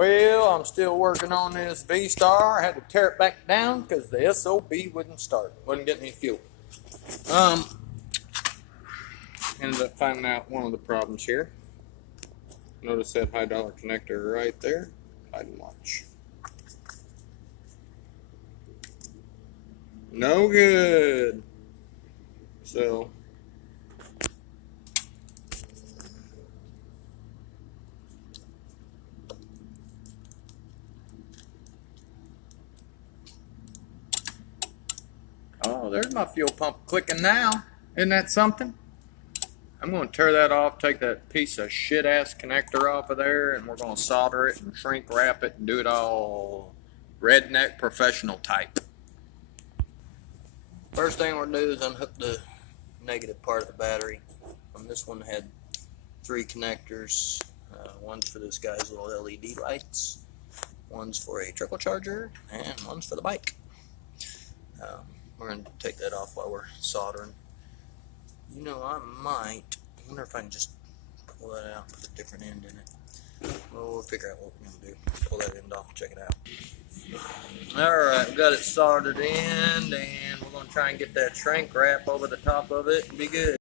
Well, I'm still working on this vstar. I had to tear it back down because the SOB wouldn't start. Wasn't getting any fuel. Ended up finding out one of the problems here. Notice that hydraulic connector right there. Hide and watch. No good. So oh, there's my fuel pump clicking now. Isn't that something? I'm going to tear that off, take that piece of shit-ass connector off of there, and we're going to solder it and shrink wrap it and do it all redneck professional type. First thing we're going to do is unhook the negative part of the battery. This one had 3 connectors. One's for this guy's little LED lights, one's for a trickle charger, and one's for the bike. We're going to take that off while we're soldering. You know, I wonder if I can just pull that out and put a different end in it. Well, we'll figure out what we're going to do. Pull that end off, check it out. Alright, we got it soldered in, and we're going to try and get that shrink wrap over the top of it and be good.